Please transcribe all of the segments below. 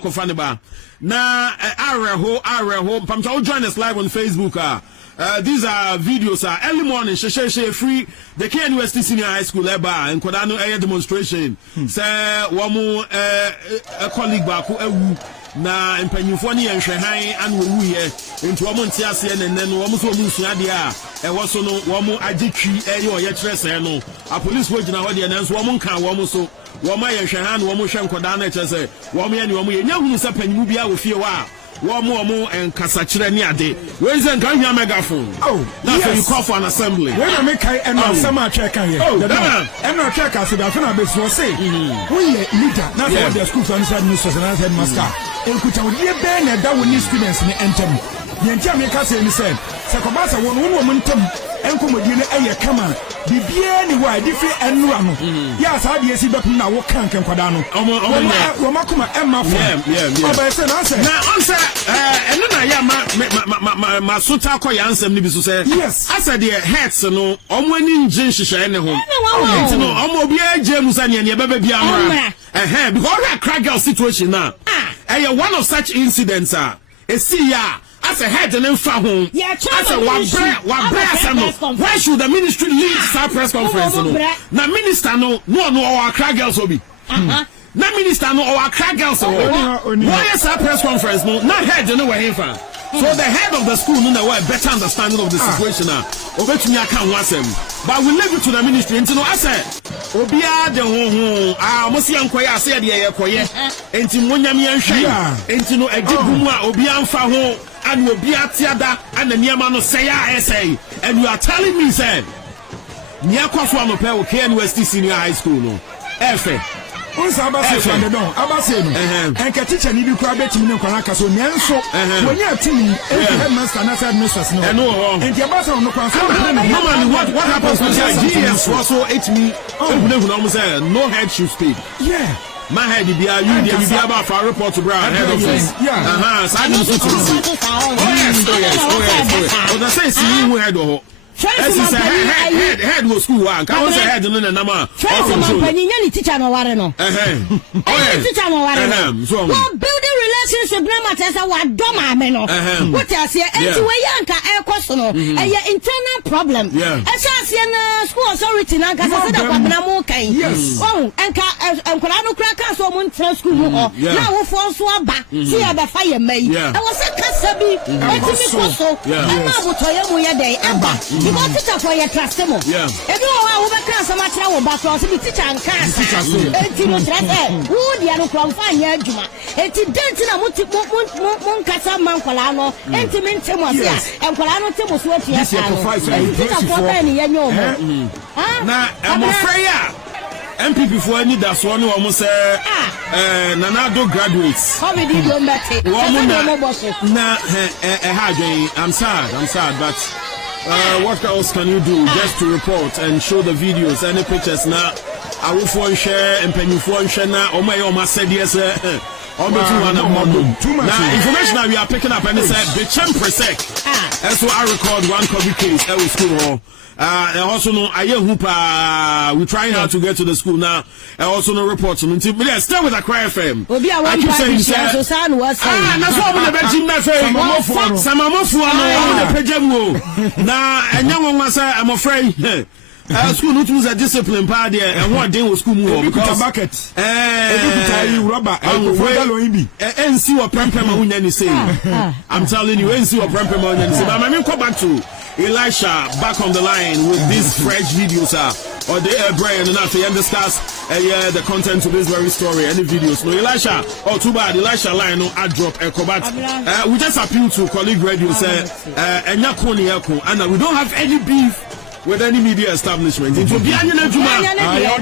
still Kofaneba. Na Areho, Pamcha, join us live on Facebook. These are videos. Early morning, free. The KNUST Senior High School eba and Kodano air demonstration. Say wamu a colleague baku na impanyufoni and Shanghai and we into wamu ntiasi and then wamu so musuadia. Was no wamu ajiki ayo yetres no. A police wage na wadi and wamu ka wamu so wama and Shanghai wamu shan Kodana chese wamu and wamu yahu sa penubia with you. Womo and Kasachre Niade. Where is the megaphone? Oh, that's yes. You call for an assembly. When I make and summer check here. Oh, I'm not check as I found a bit for say. We leader, not the school for administrators and headmaster. And could tell you Ben and that we need students in the enter. The entire Mikasa said, Sakomasa one woman and come with you a come Bibian, why different and run. Yes, I did see back now. What can't Padano? Wamakuma Emma. Yeah. Answer. And then I am my Suta Koyansem Nibisu said, yes, I said, dear heads, no, I'm winning Jinsha and home. I'm Obia James and your baby Biama. And because I crack out situation now. And one of such incidents are a CR. As a head and then for home. Yeah, as a one why should the ministry lead our press conference? Now, minister, no, our crack girls will be. Now, minister, no, our crack girls will be. Why is our press conference? No, not head, you know where he found. So the head of the school, no, know a better understanding of the situation now. Over to me, I can't watch them. But we leave it to the ministry. And you know, I said, Obia de home, Mosian Koya said, yeah, Koya, and Timonian Shaya, and you know, a good woman, Obian Faho. And will be at Tiada and the Niamano Saya essay. And you are telling me, sir, Niakwaswano Pel KNUST Senior High School, no? Efe. And teacher need to crab it in Kanaka, so Nanso, when you're telling headmaster and headmistress, no, and your boss on the what happens when GS also ate me? No head should speak. Yeah. My head, you be about for a report to Brown head office. Yeah. So I didn't see. Oh, yes. I say, see, we had a head was school. I was head in the number. Teacher no wareno. Teacher no wareno. So building relationship no matter what doma meno. What I say anyway yanka air question a internal problem. As I see na school authority na ka say that kwabna mo kan. Oh, enka no kraka so mo ntra school ho. Na wo fo so aba. See aba fire mai. I was a kasabi. Etimi koso. Na abotoye mo ye dey aba. Because teacher for your trust him. Yeah. If you are over class, I'm not sure about the teacher and class. It's no trust. Who the other from fine year, Juma. It's a dancing a Moncasa Mancolano, and Timintemosia, and Colano Timos, what you have teacher for any year. Now, I'm afraid. MPP for any that's one almost Nanado graduates. How many do you make? I'm sad, but. What else can you do just to report and show the videos, any pictures now? I will phone share and penny phone share now. Oh my said yes. Now information that we are picking up and it's Bechem Presec. That's why I record one COVID case at school hall. And also no H0t we're trying out to get to the school now. And also no reports on TV. But yeah, still with a cry FM. I keep saying that's what we're the some now and young one say I'm afraid school not use a discipline party and what day was school move because bucket rubber and see what Prempema when say. I'm telling you, and see what Prempema when say. But I mean, come back to Elisha back on the line with these fresh videos or the Brian and after and discuss the content of this very story and the videos. No Elisha too bad Elisha line no I drop echo but we just appeal to colleague radio say and we don't have any beef with any media establishment. It will be any gentleman.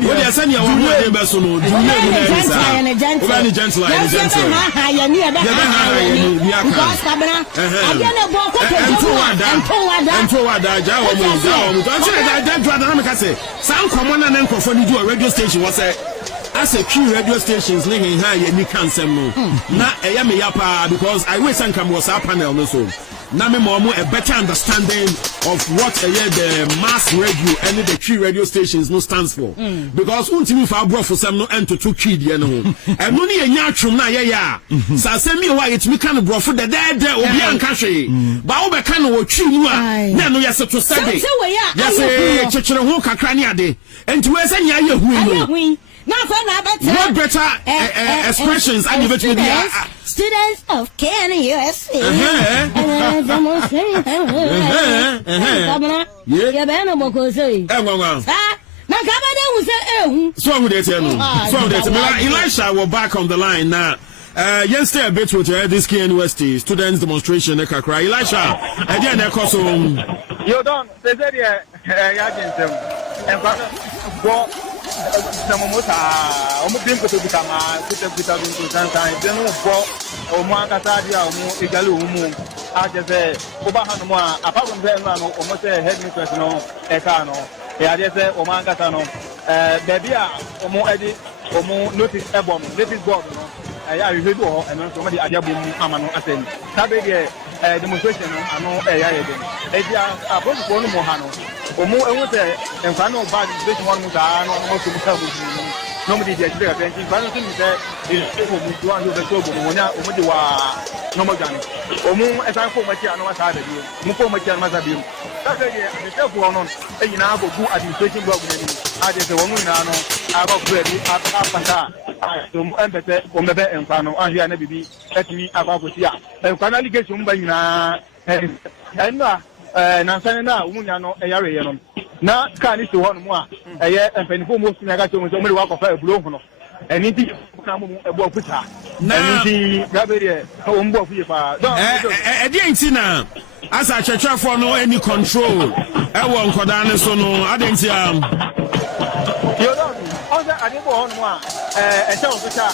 What they send you one day best no. Any gentleman. Some common and for do a radio station was as a key radio stations linking high any cancer no. Na yapa because I wish some was our panel no so. na me mo a better understanding of what the mass radio and the tree radio stations no stands for. Because untimi fa bro for some no ento to tree de no ho. And no ni enya atwom na ye ya. Sa se me wa yetimi kan bro for the dead obi anka hwe. Ba wo be kan wo tree nu a na no yese to sabe. Yese chechere ho kakra ne ade. Enti we se nya ye hu no. What better expressions and students of KNUST Elisha, we're back on the line now. Yesterday, a bit with this KNUST students demonstration. Elisha, again, you don't Namosa, Omudimko to become a Kuta Sansan, then Omo Casadia, Igalu, Ajaze, Obahanoma, apart from them, almost a headmistress, no, Ekano, Yadese, Omangatano, Babia, Omo Eddie, Omo Notice Ebon, Notice Bob, I heard all, and then somebody Ajabum Amano Asen, Sabe demonstration, I know a both one Mohano. Omo enwote enfano bad situation one muta no no so muta mu nobody dey expect attention but nothing is there is for mu to and you be so go mo nya omo de wa no mo gane omo esan fo ma ti anu ma sa da bi mu fo ma ti anu ma sa bi that say the self one on e nyina go do administration blog ni a dey say womu nyina no a go ready apanta so mo empete o mebe enfano an hia na bibi etimi akwa gosi a enfano allegation mu ba nyina enna nansane na umunya no eyare ye no na ka ni so hono mu a eye empanifo mo sumi aga chomo so mo wa kofa ebulo ho no eni ti na mo ebu okuta eni ti gabere o mbo fuye fa e di enti na asa chechafo no any control e wo nkoda ne so no adenti am yo do on the adebo hono mu a e se okuta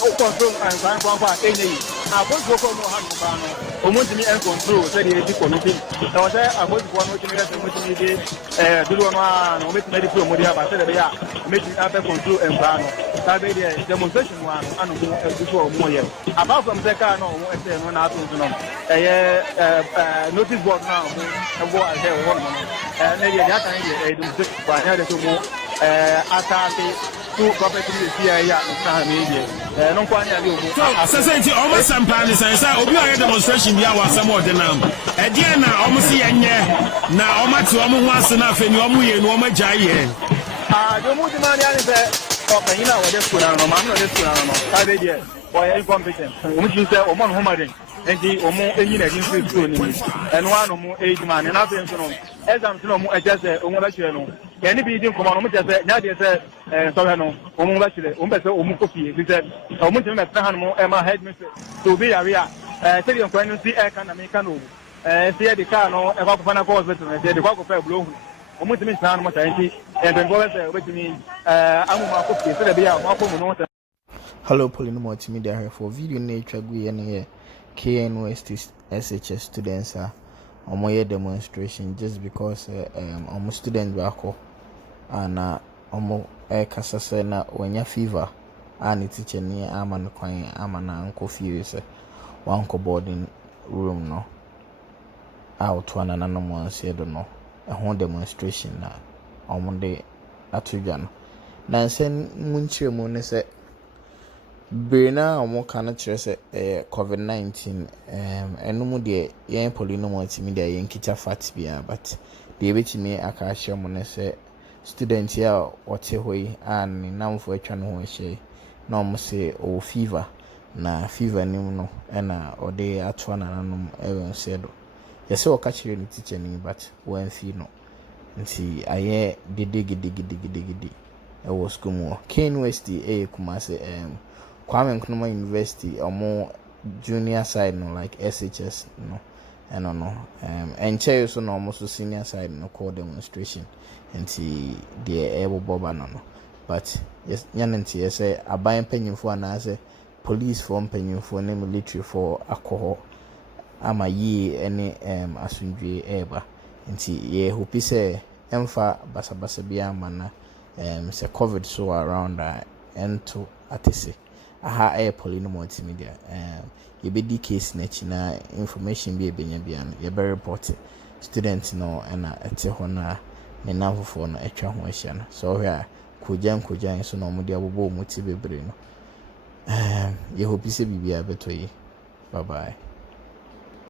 o control and ban kwa enyi abogo ko no hanu ba no omuntimi en control say the edit committee na o say abogo ko no timi rese mutimi de dulu no a no metimi de pro modi aba say de ya metimi abe control en ba no ta be the demonstration wa anu mo eduso mo ye apart from say car no o ese no na atun no notice board na mo ebo a say o no na ye ya kan ye demonstration ba ya de so mo atake to property here ya na me ye no kwanya le o so say almost sampa ni say obi o demonstration dia wa sam ordinam e dia na almost yenye na o mate o mo ho ase na afeni o mo ye no o ma gya ye do mu di man ya ni say o kan ina wo de school na no ma no de school na no ta be dia o ye incompetent o mu say o mo no ma den enti o mo enyi na din school ni eno anu mo age man na be nso no exam no mo ejese o mo ba kire no yani bi din kuma no mo jese nya de say so he no o mo ba kire o mo be say o mo kofi bi say o mo timi me tra han mo e ma headmistress to be area tell you kwanu si e kan na me kan o see the car no e kwa kwa na ko hospital na de kwa kwa blow o mo timi san mo ta enti e ben go say o betimi amu ma kofi say de bia mo ko mo no. Hello, Poleeno Multimedia here for video nature gui and KNUST SHS students are on my demonstration just because almost student back and almost kasa na when you fever and teacher near aman coin aman uncle fears one boarding room no out one and no said no a whole demonstration na on Monday at Jan. Nansen Munchie Moon said Brina omo kana kire se COVID-19 enu de yen Poleeno Multimedia yen kicha fat bia but de betimi aka ahye mo ne se student ya ote hoyi an namfo atwa no ho ahye na omo se o fever na fever nim no na ode atwa na nanom ewen se do yese o ka kire ni teacher ni but wan fi no nti aye gidi e wo school mo KNUST Kumasi Kwame Nkrumah University omo junior side no like SHS no I don't know and chair so no almost senior side no call demonstration nti the able boba no but yes nyanenti yes say aban panyimfo na say police for panyimfo na military for alcohol ama yi any asundwe eba nti ye hope say emfa basabasa bia mana say covid so around and to atese aha Poleeno Multimedia yɛbɛdi case na china information bi ebenya bia no yɛbɛ report student no na ɛte hɔ na ne namfofo no atwa ho ahyia no so hwɛ a kojan so na ɔmo de abobɔ ɔmo ti bebre no hope sɛ bibia bɛtɔ yi. Bye bye.